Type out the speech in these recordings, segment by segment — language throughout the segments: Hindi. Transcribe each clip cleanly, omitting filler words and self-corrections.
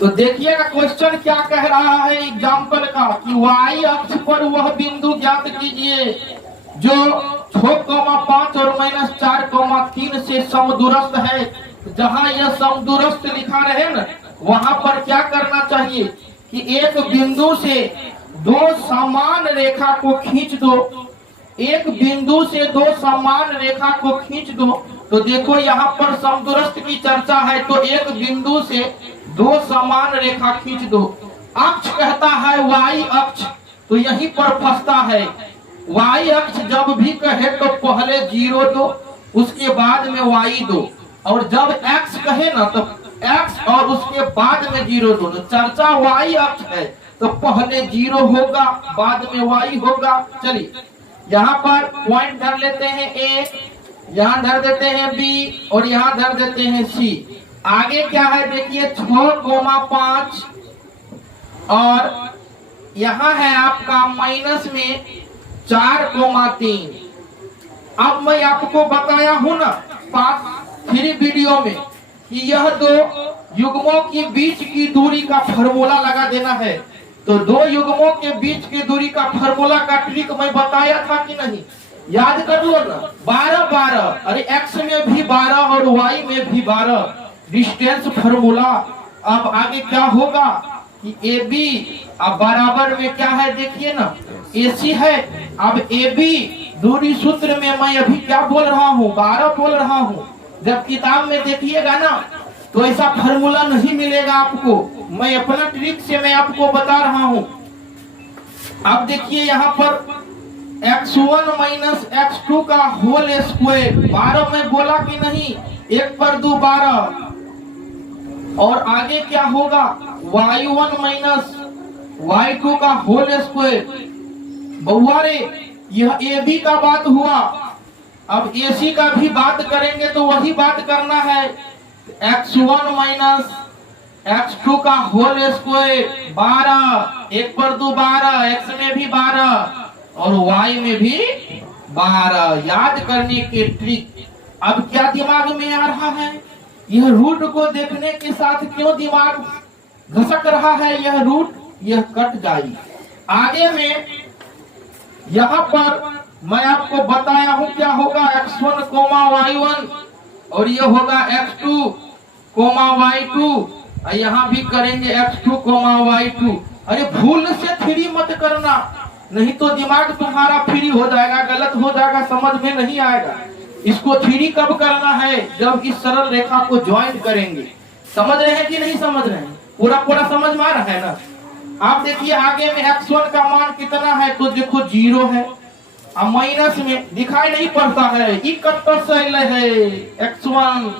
तो देखिएगा क्वेश्चन क्या कह रहा है एग्जाम्पल का कि y अक्ष पर वह बिंदु ज्ञात कीजिए जो 6,5 और -4,3 से समदूरस्थ है। जहां यह समदूरस्थ लिखा रहे ना, वहां पर क्या करना चाहिए कि एक बिंदु से दो समान रेखा को खींच दो। एक बिंदु से दो समान रेखा को खींच दो। तो देखो यहाँ पर समदूरस्थ की चर्चा है, तो एक बिंदु से दो समान रेखा खींच दो। अक्ष कहता है y अक्ष, तो यहीं पर फंसता है। y अक्ष जब भी कहे तो पहले 0 दो, उसके बाद में y दो, और जब x कहे ना तो x और उसके बाद में 0 दो। तो चर्चा y अक्ष है, तो पहले 0 होगा, बाद में y होगा। चलिए यहाँ पर पॉइंट धर लेते हैं a, यहाँ धर देते हैं b और यहाँ धर देते हैं c। आगे क्या है देखिए 6,5 और यहाँ है आपका माइनस में 4,3। अब मैं आपको बताया हूं ना पार्ट 3 वीडियो में कि यह दो युग्मों के बीच की दूरी का फार्मूला लगा देना है। तो दो युग्मों के बीच की दूरी का फार्मूला का ट्रिक मैं बताया था कि नहीं, याद कर लो ना। 12 अरे x में भी 12 और y में भी 12 डिस्टेंस फार्मूला। अब आगे क्या होगा कि AB अब बराबर में क्या है देखिए ना AC है। अब AB दूरी सूत्र में मैं अभी क्या बोल रहा हूँ 12 बोल रहा हूँ। जब किताब में देखिएगा ना तो ऐसा फार्मूला नहीं मिलेगा आपको, मैं अपना ट्रिक से मैं आपको बता रहा हूँ। अब देखिए यहाँ पर x1 - x2 का होल स्क्वायर 12 में बोला कि नहीं, 1 पर 2 12। और आगे क्या होगा y1 - y2 का होल स्क्वायर। बउआ रे यह AB का बात हुआ, अब AC का भी बात करेंगे तो वही बात करना है। x1 - x2 का होल स्क्वायर 12, 1 पर 2 12, x में भी 12 और y में भी 12। याद करने के ट्रिक। अब क्या दिमाग में आ रहा है, यह रूट को देखने के साथ क्यों दिमाग घसक रहा है, यह रूट यह कट जाएगी। आगे में यहाँ पर मैं आपको बताया हूँ क्या होगा x1, y1 और ये होगा x2, y2। यहाँ भी करेंगे x2, y2। अरे भूल से फ्री मत करना, नहीं तो दिमाग तुम्हारा फ्री हो जाएगा, गलत हो जाएगा, समझ में नहीं आएगा। इसको थ्री कब करना है, जब इस सरल रेखा को ज्वाइन करेंगे। समझ रहे हैं कि नहीं समझ रहे हैं, पूरा समझ में आ रहा है ना। आप देखिए आगे में x1 का मान कितना है, तो देखो 0 है। अब माइनस में दिखाई नहीं पड़ता है, ये कत्तो शैल है x1,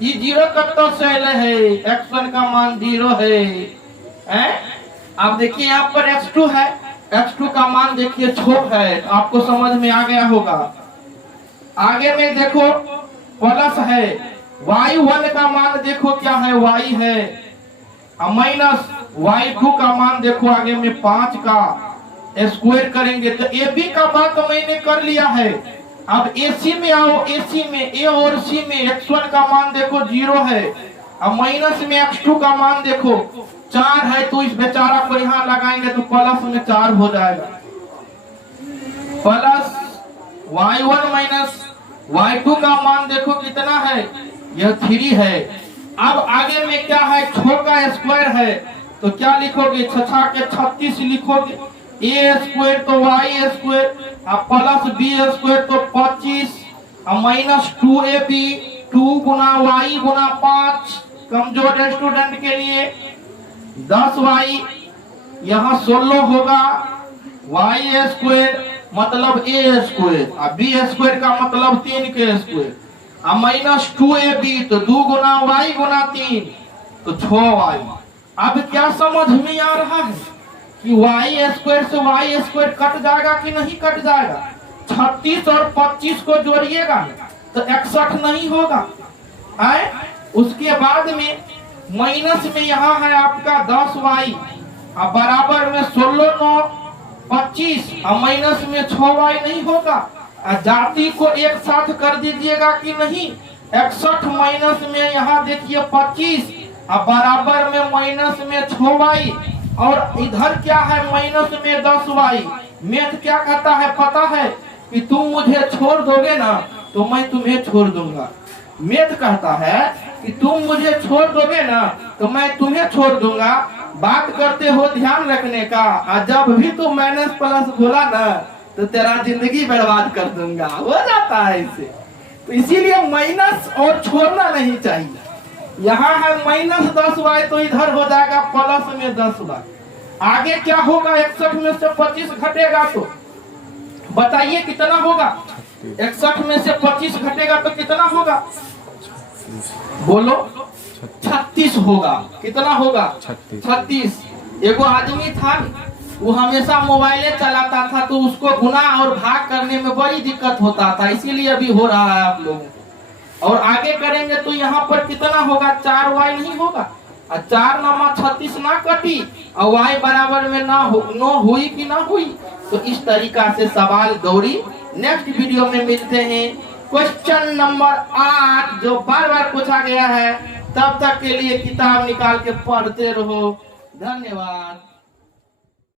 ये 0 कत्तो शैल है, x1 का मान 0 है। आप देखिए यहाँ पर x2 है, x2 का मान देखिए छोट है, आपको समझ में आ गया होगा। आगे में देखो प्लस है, y1 का मान देखो क्या है, y है, माइनस y2 का मान देखो आगे में 5 का स्क्वायर करेंगे। तो AB का बात तो मैंने कर लिया है। अब AC में आओ, AC में A और C में x1 का मान देखो 0 है, अब माइनस में x2 का मान देखो 4 है, तो इस बेचारा को यहाँ लगाएंगे तो प्लस में 4 हो जाएगा। प्लस y1 माइनस y2 का मान देखो कितना है, यह 3 है। अब आगे में क्या है, 6 का स्क्वायर है, तो क्या लिखोगे 6 के 36 लिखोगे, a स्क्वायर तो y स्क्वायर, अब प्लस b स्क्वायर तो 25, अब माइनस 2ab 2 गुना y गुना 5, कमजोर स्टूडेंट के लिए 10y, यहाँ 16 होगा, y स्क्वायर मतलब a स्क्वायर, अब b स्क्वायर का मतलब 3 के स्क्वायर, अब माइनस 2ab तो 2 गुना y गुना 3 तो 6y। अब क्या समझ में आ रहा है कि y स्क्वायर से y स्क्वायर कट जाएगा कि नहीं कट जाएगा। 36 और 25 को जोड़िएगा तो 61 नहीं होगा है। उसके बाद में माइनस में यहाँ है आपका 10y, अब बराबर में 16 9 25, अब माइनस में 6y नहीं होगा। जाति को एक साथ कर दीजिएगा कि नहीं, 61 माइनस में यहाँ देखिए 25, अब बराबर में माइनस में 6y और इधर क्या है माइनस में 10y। मैथ क्या कहता है पता है कि तुम मुझे छोड़ दोगे ना तो मैं तुम्हें छोड़ दूंगा। मैथ कहता है कि तुम मुझे छोड़ दोगे ना तो मैं तुम्हें छोड़ दूंगा। बात करते हो ध्यान रखने का, और जब भी तू माइनस प्लस बोला ना तो तेरा जिंदगी बर्बाद कर दूंगा। हो जाता है इससे। तो इसीलिए माइनस और छोड़ना नहीं चाहिए। यहाँ है माइनस 10y तो इधर हो जाएगा प्लस में 10y। आगे क्या होगा 61 में से 25 घटेगा तो बताइए कितना होगा। 61 में से 25 घटेगा तो कितना होगा बोलो। 36 होगा। कितना होगा 36। एगो आदमी था वो हमेशा मोबाइले चलाता था तो उसको गुना और भाग करने में बड़ी दिक्कत होता था, इसीलिए अभी हो रहा है आप लोगों। और आगे करेंगे तो यहाँ पर कितना होगा 4y नहीं होगा। 4 नमा 36 ना कटी और y बराबर में नो हुई कि ना हुई। तो इस तरीका से सवाल गौरी। नेक्स्ट वीडियो में मिलते हैं क्वेश्चन नंबर 8 जो बार बार पूछा गया है। तब तक के लिए किताब निकाल के पढ़ते रहो। धन्यवाद।